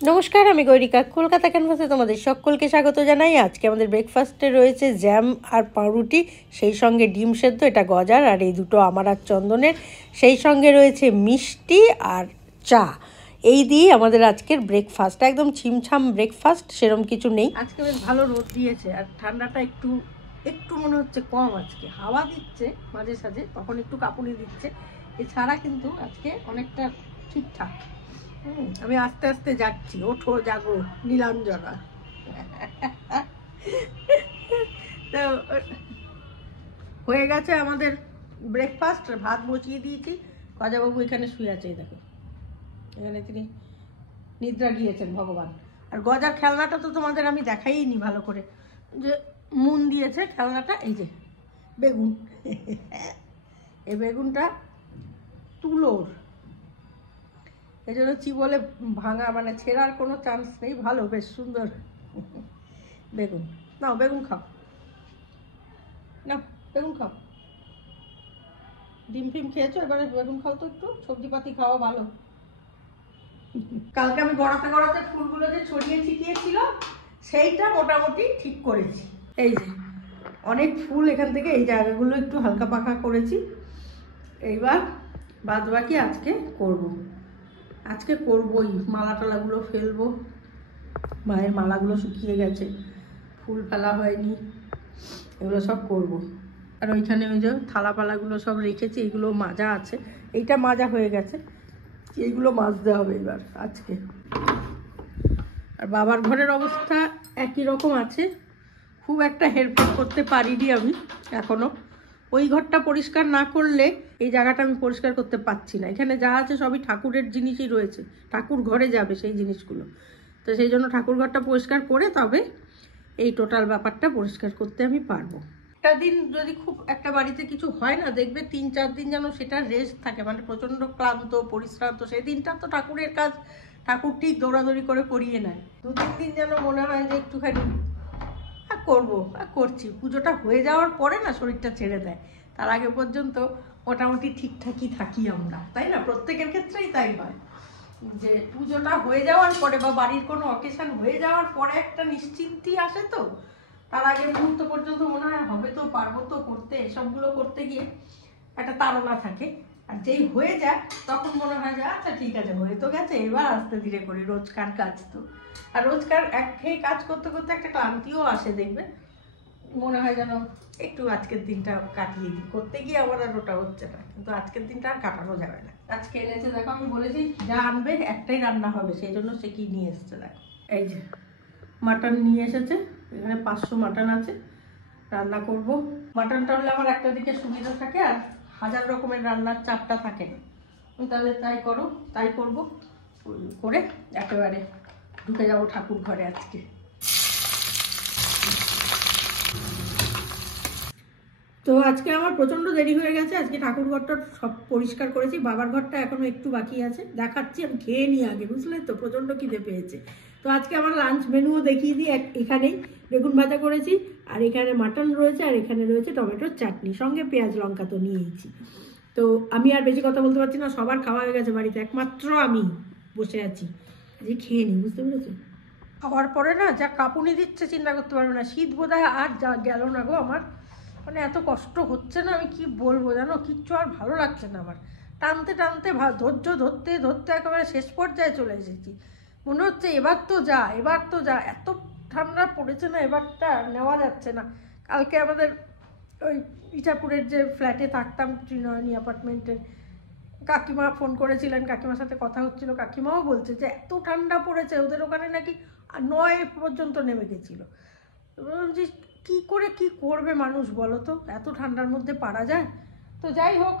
নমস্কার, আমি গৈরিকা। কলকাতা ক্যানভাসে তোমাদের সকলকে স্বাগত জানাই। আজকে আমাদের ব্রেকফাস্টে রয়েছে জ্যাম আর পাউরুটি, সেই সঙ্গে ডিম সেদ্ধ, এটা গজার, আর এই দুটো আমার আর চন্দনের। সেই সঙ্গে রয়েছে মিষ্টি আর চা। এই দিয়ে আমাদের আজকের ব্রেকফাস্ট, একদম ছিমছাম ব্রেকফাস্ট, সেরম কিছু নেই। আজকে বেশ ভালো রোদ দিয়েছে আর ঠান্ডাটা একটু একটু মনে হচ্ছে কম। আজকে হাওয়া দিচ্ছে মাঝে সাঝে, তখন একটু কাঁপুনি দিচ্ছে, এছাড়া কিন্তু আজকে অনেকটা ঠিকঠাক। আমি আস্তে আস্তে যাচ্ছি। ওঠো, জাগো নীলাঞ্জনা। তো হয়ে গেছে আমাদের ব্রেকফাস্ট। ভাত বসিয়ে দিয়েছি। গজাবাবু এখানে শুয়ে আছে, দেখো এখানে তিনি নিদ্রা গিয়েছেন ভগবান। আর গজার খেলনাটা তো তোমাদের আমি দেখাইনি ভালো করে, যে মুন দিয়েছে খেলনাটা, এই যে বেগুন। এই বেগুনটা তুলোর, এই জন্য চিবলে ভাঙা, মানে ছেঁড়ার কোনো চান্স নেই। ভালো, বেশ সুন্দর বেগুন। নাও বেগুন খাও, না বেগুন খাও। ডিম ফিম খেয়েছো, এবারে বেগুন খাও তো, একটু সবজিপাতি খাওয়া ভালো। কালকে আমি গড়াতে গড়াতে ফুলগুলো যে ছড়িয়ে ছিটিয়েছিল সেইটা মোটামুটি ঠিক করেছি। এই যে অনেক ফুল এখান থেকে এই জায়গাগুলো একটু হালকা পাকা করেছি। এইবার বাদ বাকি আজকে করবই। মালা টালাগুলো ফেলবো, মায়ের মালাগুলো শুকিয়ে গেছে, ফুল ফেলা হয়নি, এগুলো সব করব। আর ওইখানে ওই যে থালা পালাগুলো সব রেখেছি, এগুলো মাজা আছে। এইটা মাজা হয়ে গেছে, এইগুলো মাজতে হবে এবার আজকে। আর বাবার ঘরের অবস্থা একই রকম আছে, খুব একটা হেরফের করতে পারিনি আমি এখনও। ওই ঘরটা পরিষ্কার না করলে এই জায়গাটা আমি পরিষ্কার করতে পারছি না। এখানে যা আছে সবই ঠাকুরের জিনিসই রয়েছে, ঠাকুর ঘরে যাবে সেই জিনিসগুলো। তো সেই জন্য ঠাকুর ঘরটা পরিষ্কার করে তবে এই টোটাল ব্যাপারটা পরিষ্কার করতে আমি পারবো। একটা দিন যদি খুব একটা বাড়িতে কিছু হয় না, দেখবে 3-4 দিন যেন সেটা রেস্ট থাকে, মানে প্রচণ্ড ক্লান্ত পরিশ্রান্ত। সেই দিনটা তো ঠাকুরের কাজ ঠাকুর ঠিক দৌড়াদৌড়ি করে করিয়ে নেয়। 2-3 দিন যেন মনে হয় যে একটুখানি করবো, করছি। পুজোটা হয়ে যাওয়ার পরে না শরীরটা ছেড়ে দেয়, তার আগে পর্যন্ত মোটামুটি ঠিকঠাকই থাকি আমরা, তাই না? প্রত্যেকের ক্ষেত্রেই তাই হয়, যে পুজোটা হয়ে যাওয়ার পরে বা বাড়ির কোনো অকেশন হয়ে যাওয়ার পরে একটা নিশ্চিন্তি আসে। তো তার আগে মুহূর্ত পর্যন্ত মনে হয় হবে তো, পারবো তো করতে, এসবগুলো করতে গিয়ে একটা তাড়না থাকে। আর যেই হয়ে যায় তখন মনে হয় যে আচ্ছা ঠিক আছে, হয়ে তো গেছে, এবার আস্তে ধীরে করি। রোজকার কাজ তো, আর রোজকার একঘেয়ে কাজ করতে করতে একটা ক্লান্তিও আসে, দেখবে মনে হয় যেন একটু আজকের দিনটা কাটিয়ে দিই। করতে গিয়ে আবার আর ওটা হচ্ছে না, কিন্তু আজকের দিনটা আর কাটানো যাবে না। আজকে এনেছে দেখো, আমি বলেছি যা আনবে একটাই রান্না হবে, সেই জন্য সে কি নিয়ে এসছে দেখো। এই যে মাটন নিয়ে এসেছে, এখানে 500 মাটন আছে, রান্না করব। মাটনটা হলে আমার একটা দিকে সুবিধা থাকে, আর 1000 রকমের রান্নার চাপটা থাকে না। তাহলে তাই করব করে একেবারে ঢুকে যাবো ঠাকুর ঘরে আজকে। তো আজকে আমার প্রচণ্ড দেরি হয়ে গেছে। আজকে ঠাকুর ঘরটা সব পরিষ্কার করেছি, বাবার ঘরটা এখনো একটু বাকি আছে, দেখাচ্ছি। আমি খেয়ে নিই আগে, বুঝলে তো, প্রচণ্ড খিদে পেয়েছে। তো আজকে আমার লাঞ্চ মেনুও দেখিয়ে দিই। এখানেই বেগুন ভাজা করেছি, আর এখানে মাটন রয়েছে, আর এখানে রয়েছে টমেটোর চাটনি, সঙ্গে পেঁয়াজ লঙ্কা তো নিয়েইছি। তো আমি আর বেশি কথা বলতে পারছি না, সবার খাওয়া হয়ে গেছে বাড়িতে, একমাত্র আমি বসে আছি। যে খেয়ে নিই, বুঝতে পেরেছো? খাওয়ার পরে না যা কাঁপুনি দিচ্ছে চিন্তা করতে পারবে না। শীত বোধহয় আর যা গেল না গো আমার, মানে এত কষ্ট হচ্ছে না, আমি কি বলবো জানো, কিচ্ছু আর ভালো লাগছে না আমার। টানতে টানতে ধৈর্য ধরতে ধরতে একেবারে শেষ পর্যায়ে চলে এসেছি। মনে হচ্ছে এবার তো যা, এত ঠান্ডা পড়েছে না, এবারটা নেওয়া যাচ্ছে না। কালকে আমাদের ওই ইটাপুরের যে ফ্ল্যাটে থাকতাম, ত্রিনয়নী অ্যাপার্টমেন্টের, কাকিমা ফোন করেছিলেন, কাকিমার সাথে কথা হচ্ছিল, কাকিমাও বলছে যে এত ঠান্ডা পড়েছে, ওদের ওখানে নাকি 9 পর্যন্ত নেমে গেছিলো। যে কী করে কি করবে মানুষ বলো তো, এত ঠান্ডার মধ্যে পারা যায়? তো যাই হোক,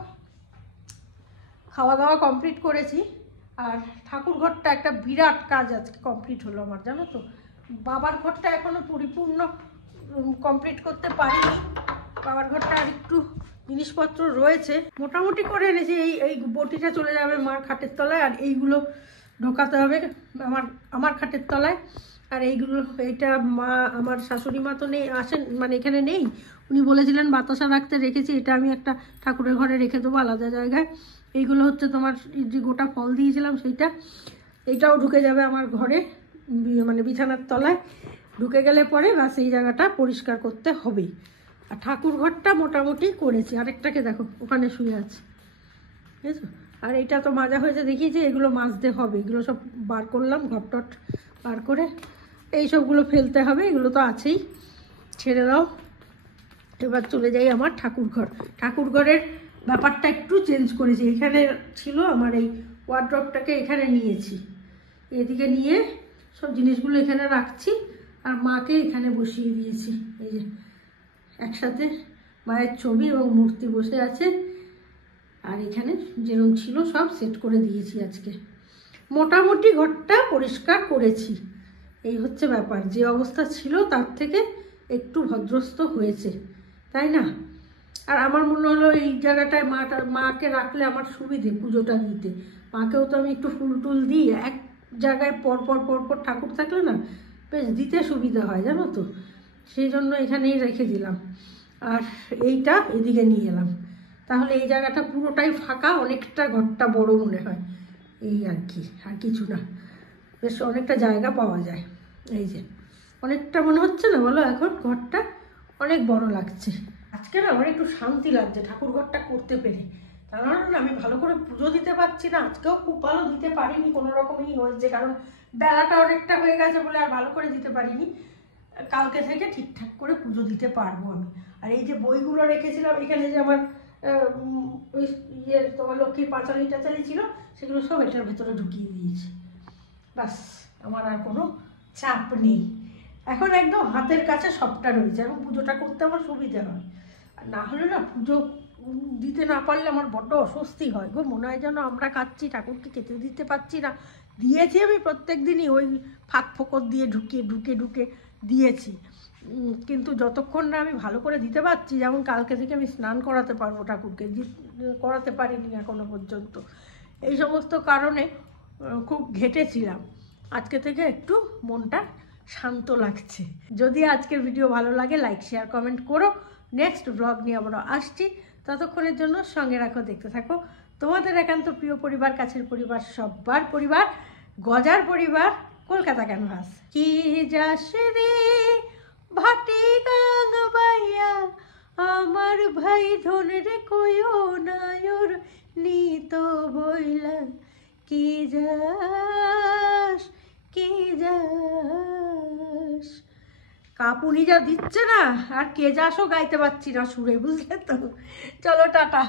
খাওয়া দাওয়া কমপ্লিট করেছি। আর ঠাকুর ঘরটা একটা বিরাট কাজ আজকে কমপ্লিট হলো আমার, জানো তো। বাবার ঘরটা এখনো পরিপূর্ণ কমপ্লিট করতে পারিনি, বাবার ঘরটা আর একটু জিনিসপত্র রয়েছে, মোটামুটি করে এনেছি। এই বটিটা চলে যাবে মার খাটের তলায়, আর এইগুলো ঢোকাতে হবে আমার খাটের তলায়। আর এইটা আমার শাশুড়ি মা তো আসেন, মানে এখানে নেই, উনি বলেছিলেন বাতাসা রাখতে, রেখেছি। এটা আমি একটা ঠাকুরের ঘরে রেখে দেবো আলাদা জায়গায়। এইগুলো হচ্ছে তোমার যে গোটা ফল দিয়েছিলাম সেইটা। এইটাও ঢুকে যাবে আমার ঘরে, মানে বিছানার তলায় ঢুকে গেলে পরে বাস এই জায়গাটা পরিষ্কার করতে হবেই। আর ঠাকুর ঘরটা মোটামুটি করেছি, আরেকটাকে দেখো ওখানে শুয়ে আছে, বুঝেছো। আর এইটা তো মাজা হয়েছে দেখিয়েছি, এগুলো মাজতে হবে, এগুলো সব বার করলাম, ঘরটট বার করে এই সবগুলো ফেলতে হবে, এগুলো তো আছেই, ছেড়ে দাও। এবার চলে যাই আমার ঠাকুর ঘরের ব্যাপারটা একটু চেঞ্জ করেছি। এখানে ছিল আমার এই ওয়ার্ড্রপটাকে এখানে নিয়েছি, এদিকে নিয়ে সব জিনিসগুলো এখানে রাখছি, আর মাকে এখানে বসিয়ে দিয়েছি। এই যে একসাথে মায়ের ছবি এবং মূর্তি বসে আছে, আর এখানে যেরকম ছিল সব সেট করে দিয়েছি আজকে। মোটামুটি ঘরটা পরিষ্কার করেছি, এই হচ্ছে ব্যাপার। যে অবস্থা ছিল তার থেকে একটু ভদ্রস্ত হয়েছে, তাই না? আর আমার মনে হলো এই জায়গাটায় মাকে রাখলে আমার সুবিধে পুজোটা দিতে। মাকেও তো আমি একটু ফুল টুল দিই, এক জায়গায় পরপর ঠাকুর থাকলে না বেশ দিতে সুবিধা হয়, জানো তো। সেই জন্য এখানেই রেখে দিলাম, আর এইটা এদিকে নিয়ে এলাম, তাহলে এই জায়গাটা পুরোটাই ফাঁকা, অনেকটা ঘরটা বড় মনে হয়, এই আর কি, আর কিছু না। বেশ অনেকটা জায়গা পাওয়া যায়, এই যে অনেকটা মনে হচ্ছে না বলো, এখন ঘরটা অনেক বড় লাগছে। আজকে না আমার একটু শান্তি লাগছে ঠাকুর ঘরটা করতে পেরে, কারণ আমি ভালো করে পুজো দিতে পারছি না। আজকেও খুব ভালো দিতে পারিনি, কোনো রকমই হয়েছে, কারণ বেলাটা অনেকটা হয়ে গেছে বলে আর ভালো করে দিতে পারিনি। কালকে থেকে ঠিকঠাক করে পুজো দিতে পারবো আমি। আর এই যে বইগুলো রেখেছিলাম এখানে, যে আমার ওই তোমার লক্ষ্মীর পাঁচালি টাচালি ছিল, সেগুলো সব এটার ভেতরে ঢুকিয়ে দিয়েছি। বাস, আমার আর কোনো চাপ নেই এখন, একদম হাতের কাছে সবটা রয়েছে। এখন পুজোটা করতে আমার সুবিধা হয়, আর না হলে না পুজো দিতে না পারলে আমার বড্ড অস্বস্তি হয় গো। মনে হয় যেন আমরা খাচ্ছি, ঠাকুরকে খেতে দিতে পারছি না। দিয়েছি আমি প্রত্যেক দিনই ওই ফাঁক ফোকর দিয়ে ঢুকে দিয়েছি, কিন্তু যতক্ষণ না আমি ভালো করে দিতে পারছি, যেমন কালকে থেকে আমি স্নান করাতে পারবো ঠাকুরকে, করাতে পারিনি এখনো পর্যন্ত। এই সমস্ত কারণে খুব ঘেঁটেছিলাম। আজকে থেকে একটু মনটা শান্ত লাগছে। যদি আজকের ভিডিও ভালো লাগে লাইক শেয়ার কমেন্ট করো। নেক্সট ব্লগ নিয়ে আবারও আসছি, ততক্ষণের জন্য সঙ্গে রাখো, দেখতে থাকো তোমাদের একান্ত প্রিয় পরিবার, কাছের পরিবার, সবার পরিবার, গজার পরিবার, কলকাতা ক্যানভাস। কি যাস রে ভাটি গাং বাইয়া, আমার ভাই ধন রে কয়ো নায়র নিত বইলা, কি যাস কাপুনি যা দিচ্ছে না, আর কে যাসও গাইতে পারছি না সুরে, বুঝলে তো। চলো টাটা।